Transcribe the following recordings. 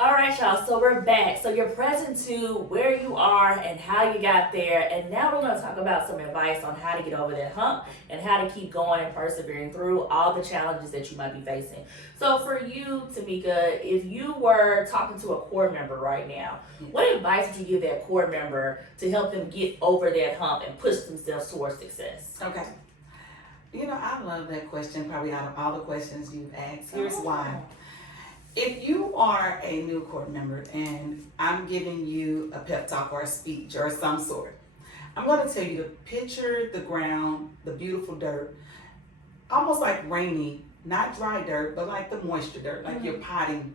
All right, y'all. So we're back. So you're present to where you are and how you got there. And now we're going to talk about some advice on how to get over that hump and how to keep going and persevering through all the challenges that you might be facing. So for you, Tamika, if you were talking to a core member right now, what advice would you give that core member to help them get over that hump and push themselves towards success? Okay. I love that question, probably out of all the questions you've asked. Here's why. If you are a new court member and I'm giving you a pep talk or a speech or some sort, I'm going to tell you to picture the ground, the beautiful dirt, almost like rainy, not dry dirt, but like the moisture dirt, like you're potting.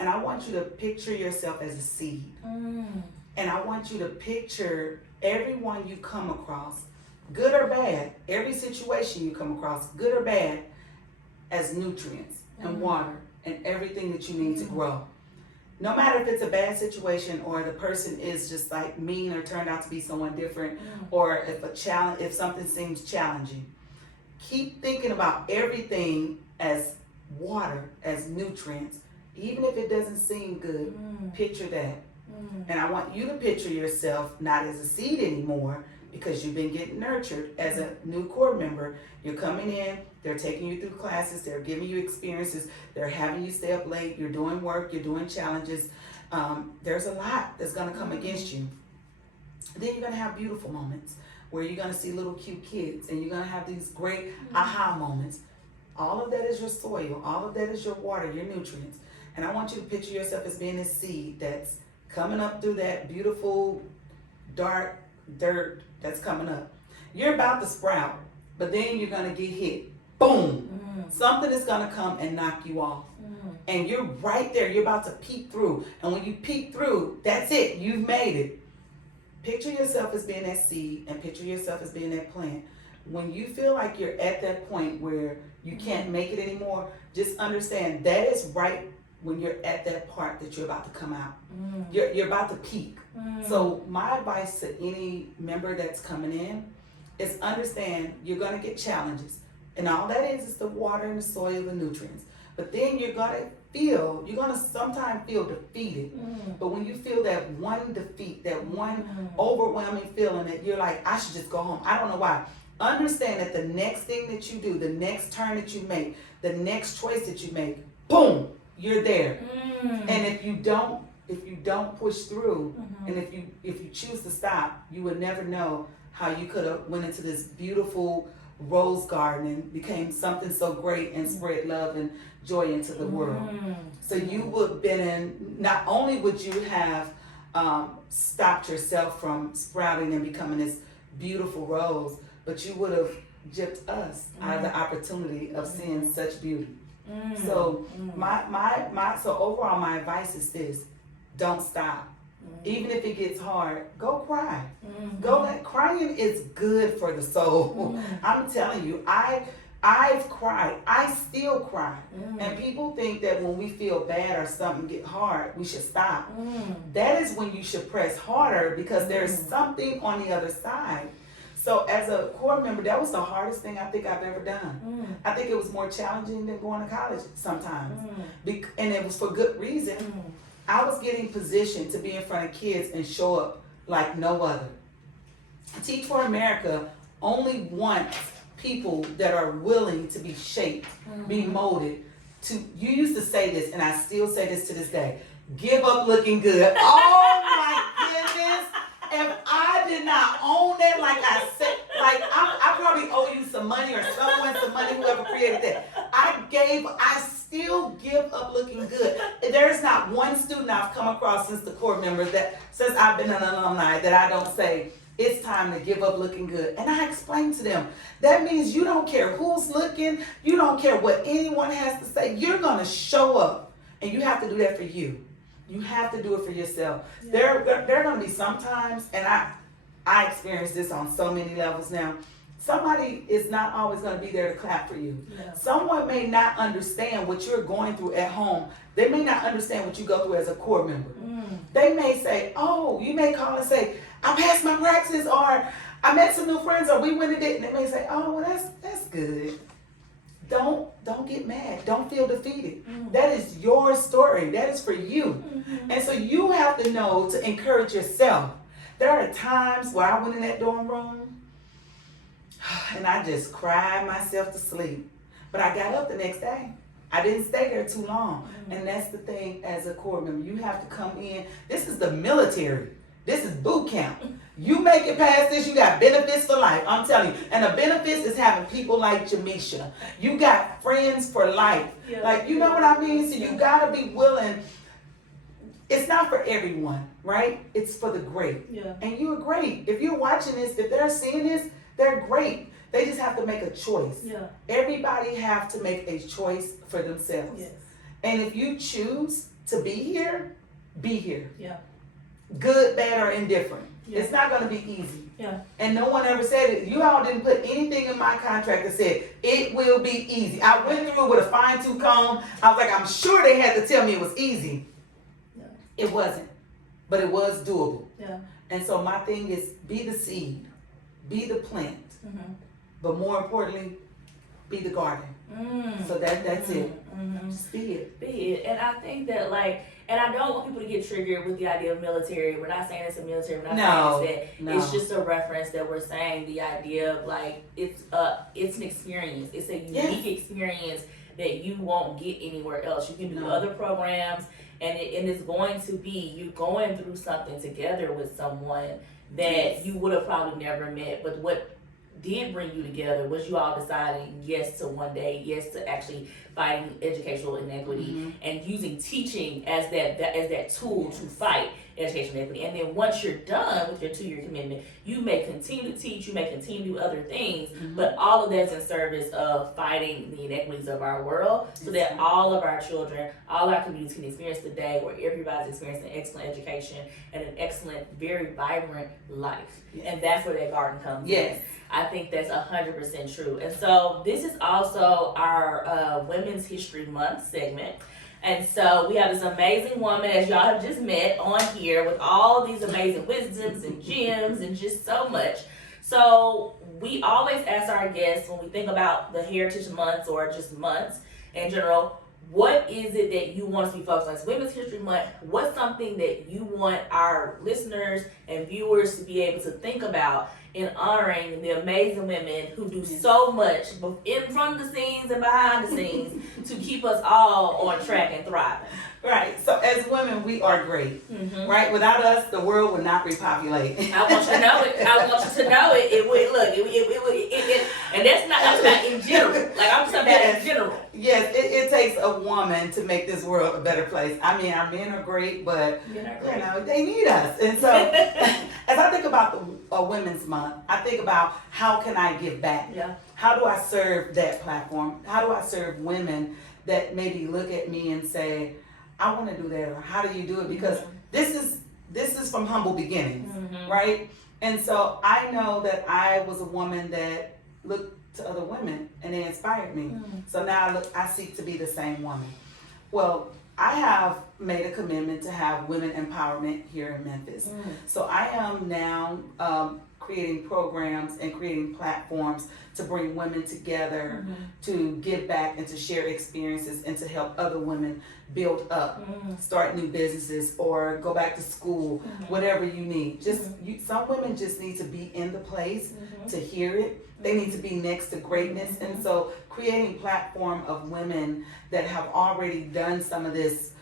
And I want you to picture yourself as a seed. And I want you to picture everyone you come across, good or bad, every situation you come across, good or bad, as nutrients and water and everything that you need to grow. No matter if it's a bad situation or the person is just like mean or turned out to be someone different, or if something seems challenging, keep thinking about everything as water, as nutrients. Even if it doesn't seem good, picture that. And I want you to picture yourself not as a seed anymore, because you've been getting nurtured as a new core member. You're coming in, they're taking you through classes, they're giving you experiences, they're having you stay up late, you're doing work, you're doing challenges. There's a lot that's gonna come against you. Then you're gonna have beautiful moments where you're gonna see little cute kids and you're gonna have these great aha moments. All of that is your soil, all of that is your water, your nutrients. And I want you to picture yourself as being this seed that's coming up through that beautiful, dark dirt that's coming up. You're about to sprout, but then you're gonna get hit. Boom! Something is gonna come and knock you off. And you're right there, you're about to peek through. And when you peek through, that's it, you've made it. Picture yourself as being that seed and picture yourself as being that plant. When you feel like you're at that point where you can't make it anymore, just understand that is right when you're at that part that you're about to come out. You're about to peak. So my advice to any member that's coming in is understand you're gonna get challenges. And all that is the water and the soil, the nutrients. But then you're gonna sometimes feel defeated. But when you feel that one defeat, that one overwhelming feeling that you're like, I should just go home, I don't know why. Understand that the next thing that you do, the next turn that you make, the next choice that you make, boom, you're there. And if you don't push through, and if you choose to stop, you would never know how you could have went into this beautiful rose garden and became something so great and spread love and joy into the world. So you would not only would you have stopped yourself from sprouting and becoming this beautiful rose, but you would have gypped us out of the opportunity of seeing such beauty. So so overall my advice is this: don't stop. Even if it gets hard, go cry. Crying is good for the soul. I'm telling you, I've cried. I still cry. And people think that when we feel bad or something get hard, we should stop. That is when you should press harder, because there's something on the other side. So as a core member, that was the hardest thing I think I've ever done. I think it was more challenging than going to college sometimes. And it was for good reason. I was getting positioned to be in front of kids and show up like no other. Teach for America only wants people that are willing to be shaped, be molded. You used to say this, and I still say this to this day: give up looking good. Oh my goodness! If I did not own that, like I said, like I probably owe you some money or someone some money, whoever created that. I still give up looking good. There's not one student I've come across since the core members that since I've been an alumni that I don't say, it's time to give up looking good. And I explain to them, that means you don't care who's looking, you don't care what anyone has to say, you're gonna show up. And you have to do that for you. You have to do it for yourself. There are gonna be some times, and I experience this on so many levels now. Somebody is not always going to be there to clap for you. Someone may not understand what you're going through at home. They may not understand what you go through as a core member. They may say, oh, you may call and say, I passed my practice, or I met some new friends, or we went and did. And they may say, oh, well, that's good. don't get mad. Don't feel defeated. That is your story. That is for you. And so you have to know to encourage yourself. There are times where I went in that dorm room and I just cried myself to sleep. But I got up the next day. I didn't stay there too long. And that's the thing as a core member. You have to come in. This is the military. This is boot camp. You make it past this, you got benefits for life. I'm telling you. And the benefits is having people like Jamisha. You got friends for life. Yeah. Like, you know what I mean? So you got to be willing. It's not for everyone, right? It's for the great. Yeah. And you're great. If you're watching this, if they're seeing this, they're great. They just have to make a choice. Yeah. Everybody have to make a choice for themselves. Yes. And if you choose to be here, be here. Yeah. Good, bad, or indifferent. Yeah. It's not going to be easy. Yeah. And no one ever said it. You all didn't put anything in my contract that said it will be easy. I went through it with a fine-tooth comb. I was like, I'm sure they had to tell me it was easy. Yeah. It wasn't. But it was doable. Yeah. And so my thing is be the seed. Be the plant. But more importantly, be the garden. So that's it. Just be it. Be it. And I think that, like, and I don't want people to get triggered with the idea of military. We're not saying it's a military. We're not saying it's that. No. It's just a reference that we're saying the idea of, like, it's an experience. It's a unique experience that you won't get anywhere else. You can do other programs, and it's going to be you going through something together with someone that you would have probably never met. But what did bring you together was you all deciding yes to one day, yes to actually fighting educational inequity and using teaching as that tool to fight educational inequity. And then once you're done with your 2-year commitment, you may continue to teach, you may continue to do other things, but all of that's in service of fighting the inequities of our world so that all of our children, all our communities can experience the day where everybody's experiencing excellent education and an excellent, very vibrant life. And that's where that garden comes in. I think that's 100% true. And so this is also our Women's History Month segment. And so we have this amazing woman, as y'all have just met on here, with all these amazing wisdoms and gems and just so much. So we always ask our guests when we think about the Heritage Months or just months in general, what is it that you want us to be focused on? It's Women's History Month. What's something that you want our listeners and viewers to be able to think about in honoring the amazing women who do so much both in front of the scenes and behind the scenes to keep us all on track and thriving? Right. So as women, we are great. Right. Without us, the world would not repopulate. I want you to know it. I want you to know it. It would look. It and that's not. I'm not in general. Like I'm talking about in general. Yes, it takes a woman to make this world a better place. I mean, our men are great, but you know they need us. And so, as I think about the Women's Month, I think about how can I give back? Yeah. How do I serve that platform? How do I serve women that maybe look at me and say, I want to do that, or how do you do it? Because this is from humble beginnings, right? And so I know that I was a woman that looked to other women and they inspired me. So now I seek to be the same woman. Well, I have made a commitment to have women empowerment here in Memphis. So I am now creating programs and creating platforms to bring women together to give back and to share experiences and to help other women build up, start new businesses or go back to school, whatever you need. Some women just need to be in the place to hear it. They need to be next to greatness. And so creating platform of women that have already done some of this,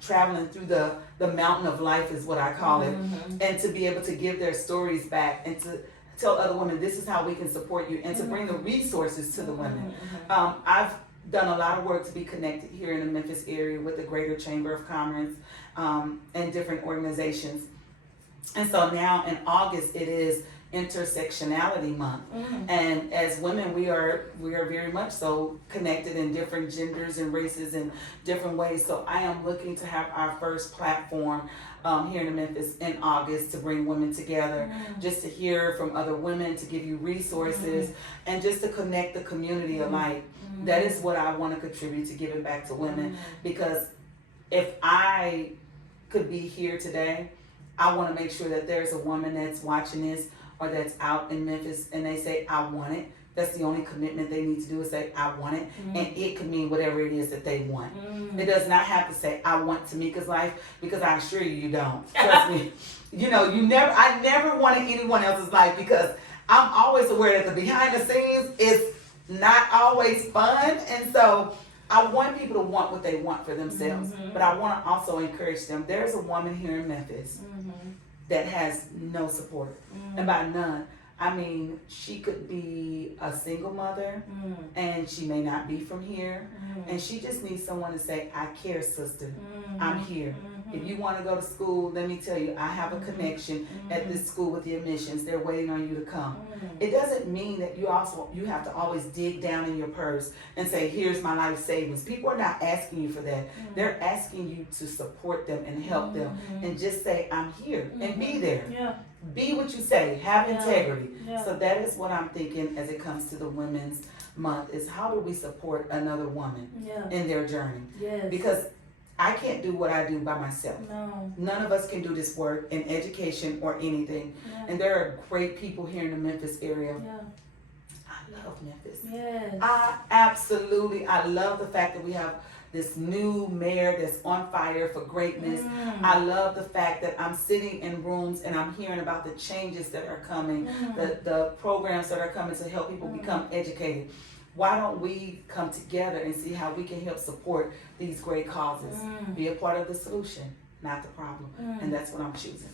traveling through the mountain of life is what I call it, and to be able to give their stories back and to tell other women this is how we can support you and to bring the resources to the women. I've done a lot of work to be connected here in the Memphis area with the Greater Chamber of Commerce and different organizations. And so now in August it is Intersectionality Month, and as women we are very much so connected in different genders and races in different ways. So I am looking to have our first platform here in Memphis in August to bring women together, just to hear from other women, to give you resources, and just to connect the community alike. That is what I want to contribute to giving back to women, because if I could be here today, I want to make sure that there's a woman that's watching this or that's out in Memphis and they say, I want it, That's the only commitment they need to do is say, I want it. And it could mean whatever it is that they want. It does not have to say, I want Tamika's life, because I assure you, you don't. Trust me. I never wanted anyone else's life, because I'm always aware that the behind the scenes is not always fun. And so I want people to want what they want for themselves. But I want to also encourage them. There's a woman here in Memphis that has no support. And by none, I mean, she could be a single mother and she may not be from here. And she just needs someone to say, I care, sister. I'm here. If you want to go to school, let me tell you, I have a connection at this school with the admissions. They're waiting on you to come. It doesn't mean that you have to always dig down in your purse and say, here's my life savings. People are not asking you for that. They're asking you to support them and help them and just say, I'm here and be there. Be what you say. Have integrity. So that is what I'm thinking as it comes to the Women's Month, is how do we support another woman in their journey? Because I can't do what I do by myself. No. None of us can do this work in education or anything. And there are great people here in the Memphis area. I love Memphis. I love the fact that we have this new mayor that's on fire for greatness. I love the fact that I'm sitting in rooms and I'm hearing about the changes that are coming, the programs that are coming to help people become educated. Why don't we come together and see how we can help support these great causes? Be a part of the solution, not the problem. And that's what I'm choosing.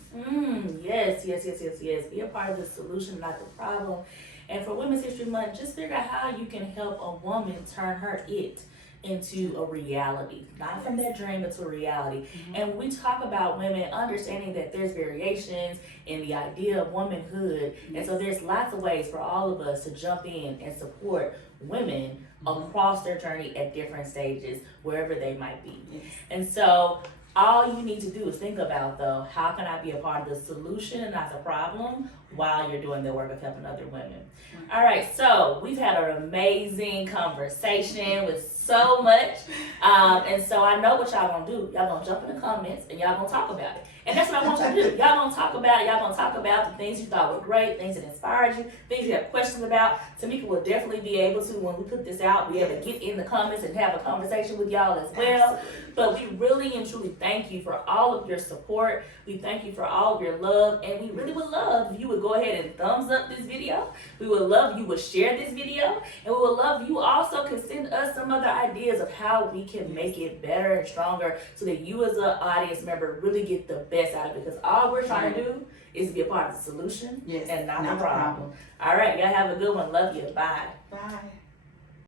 Yes. Be a part of the solution, not the problem. And for Women's History Month, just figure out how you can help a woman turn her it into a reality, not from that dream into a reality. And when we talk about women, understanding that there's variations in the idea of womanhood, and so there's lots of ways for all of us to jump in and support women across their journey at different stages, wherever they might be. And so all you need to do is think about, though, how can I be a part of the solution and not the problem while you're doing the work of helping other women? All right, so we've had an amazing conversation with so much. And so I know what y'all gonna do. Y'all gonna jump in the comments and y'all gonna talk about it. And that's what I want you to do. Y'all gonna talk about it. Y'all gonna talk about the things you thought were great, things that inspired you, things you have questions about. Tamika will definitely be able to, when we put this out, be able to get in the comments and have a conversation with y'all as well. But we really and truly thank you for all of your support. We thank you for all of your love. And we really would love if you would go ahead and thumbs up this video. We would love if you would share this video. And we would love if you also can send us some other ideas of how we can make it better and stronger so that you as an audience member really get the best out of it. Because all we're trying to do is be a part of the solution and not the problem. All right, y'all have a good one. Love you. Bye. Bye.